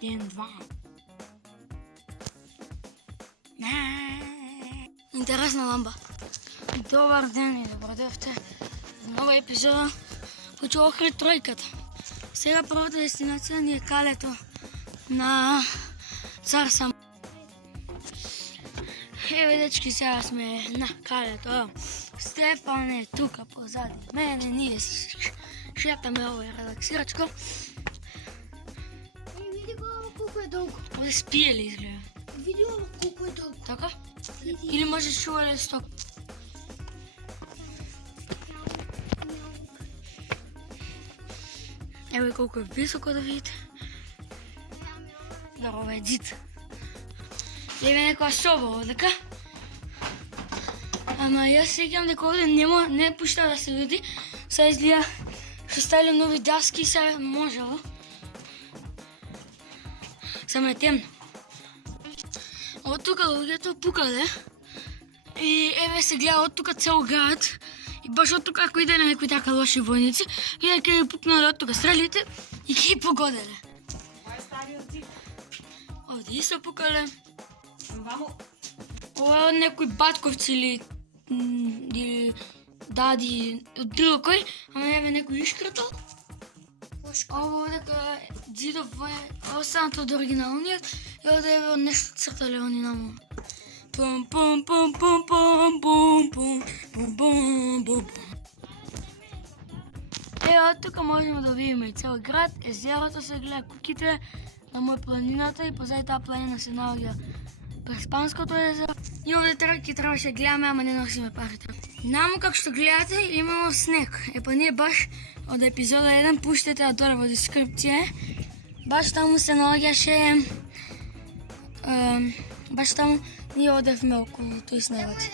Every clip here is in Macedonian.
Ден 2. Интересна ламба. Добър ден и добродевте в нова епизода по Охрид тройката. Сега първата дестинация ни е калето на Цар Сам. Дечки, сега сме на калето. Стефан е тук позади мене, ние си шетаме ovo е релаксирачко. Види го колко е дълго. Овде спие ли изгледа? Види го колко е дълго. Така? Или можеш чува ли сток? Ево колко е високо да видите. Здорово е дзица. Леве некоја соба, така? Ама јас сеќам дека овде не пушта да се люди. Сега изгледа што ставиле нови даски и сега можело. Само е темно. Од тука луѓето пукале и еве се гледа од тука цел град и баш од тука ако иде на некои така лоши војници и дека ги пукнале од тука стрелите и ги погоделе. Ова е стариот зид. Овде исто пукале. Вамо. Ова е од некои батковци или дади од било кој, ама еве некој ишкртал. Ово дека зидов е останато од оригиналниот и овде еве од нешто цртале они намо. Пум пум пум пум пум пум пум пум пум пум. Од тука можеме да видиме и цел град, езерото се гледа, куките, намо е планината и позади таа планина се наоѓа Преспанското езеро. И овде трки требаше гледаме, ама не носиме парите. Намо како што гледате имало снег. Па ние баш од епизода 1 пуштете да доле во дескрипција. Баш таму се наоѓаше баш таму ние одевме околу тој снегот.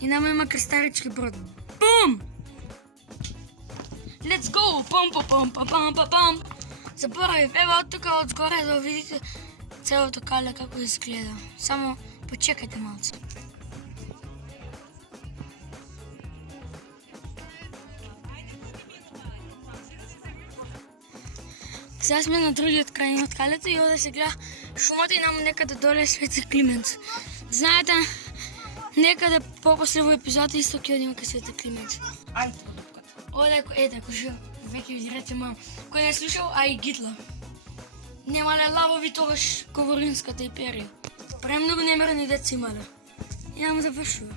И намо има крстарички брод. Бум! Let's go! Пам пам пам пам пам пам пам. Заборавив, еве од тука од згоре да видите целото кале како изгледа. Само почекајте малце. Сега сме на другиот крај од калето и овде се гледа шумата и намо некаде доле Свети Климент. Знаете, некаде попосле во епизодата исто ќе одиме кај Свети Климент. Ајде во дупката. Овде ете, кој веќе ви рече мам, кој не слушал, а и Гитлер. Немале лавови тогаш Говоринската империја. Премногу немерени деца имале. И намо завршува.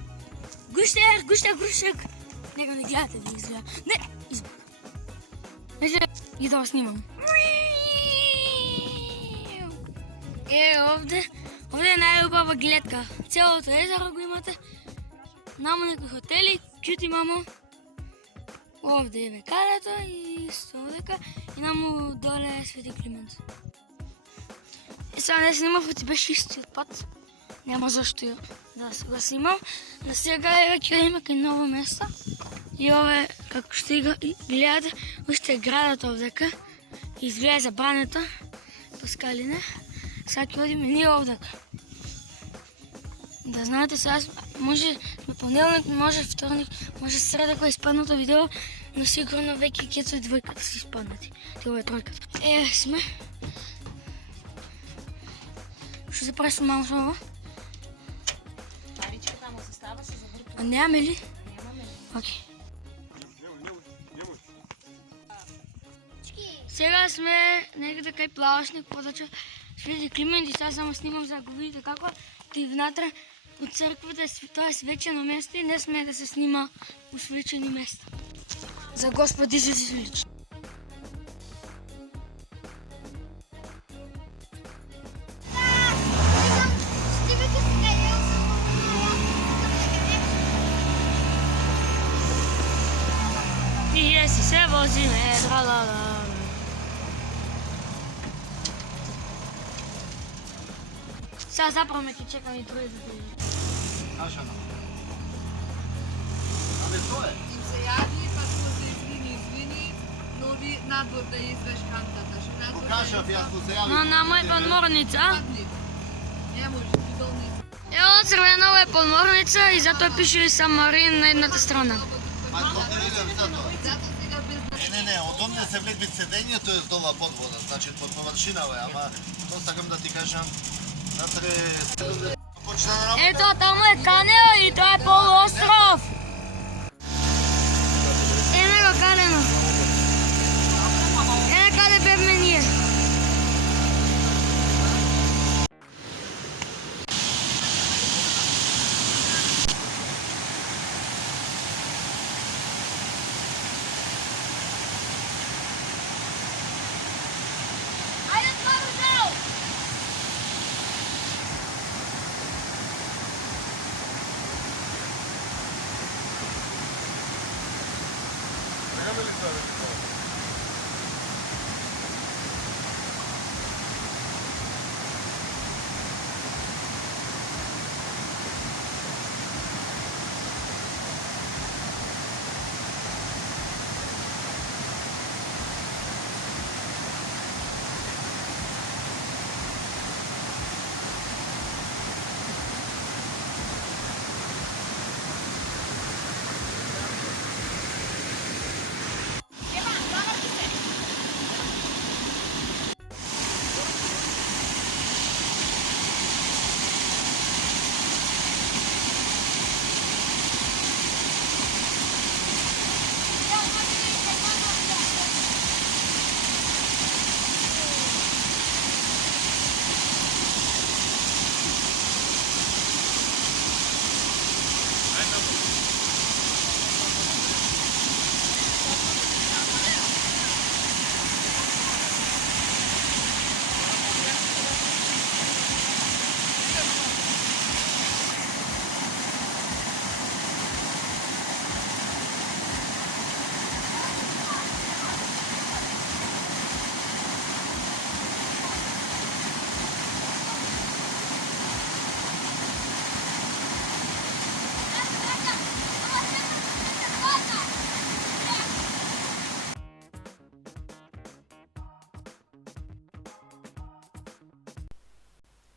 Гуштер, гуштер, грушек. Нека не гледате ви изгледа. Не, избор. Мисле, и да го снимам. Овде е најубава гледка. Целото езеро го имате. Намо некои хотели, чути мамо. Овде е калето и исто овдека. И намо доле е Свети Климент. И сега не снимав, ти беше истиот пат. Нема зашто да го снимам. Но сега веќе одиме кај ново место. И ове, како што гледате, уште е градот овдека. Изгледа забрането по скалине. Сега ќе одиме ние овдека. Да знаете, сега може понеделник, може вторник, може среда кој е испадното видео, но сигурно веќе кецо и двојката се испаднати. Тоа е тројката. Сме. Што се прави со мамо со ово? Паричка тамо се става, се завртува. А немаме ли? Немаме ли? Окей. Сега сме некаде кај плавашник, позача Свети Климент и сега само снимам за да го видите како. И внатре од црквата тоа е свечено место и не смее да се снима у свечени места. За Господ Исус изличи. Ние си се возиме, дралала. Сега заправо ме ќе чекам и другите да видим. Кашано. Абе, тоа е. Им се јави, па што се извини, но ви надвор да извеш кантата. Што надвор да Покажав, јас му се јавив. Но на мој подморница. Не може, ти болница. Ево црвено е подморница и затоа пише Самарин на едната страна. Па, тоа не видам за тоа. Зато сега Ne, od onda se vidi sedenje, to je dola podvoda, znači pod površinama je, ama to sakam da ti kažem, da treba počne na работа. Ето, tamo je kaneo i to je poluostrov. Eno ga kaneno. Eno kada bebe nije. Ajde, Tvaruzel!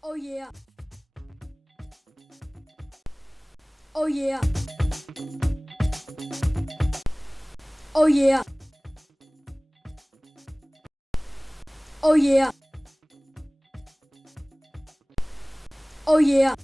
Oh yeah. Oh yeah. Oh yeah. Oh yeah. Oh yeah.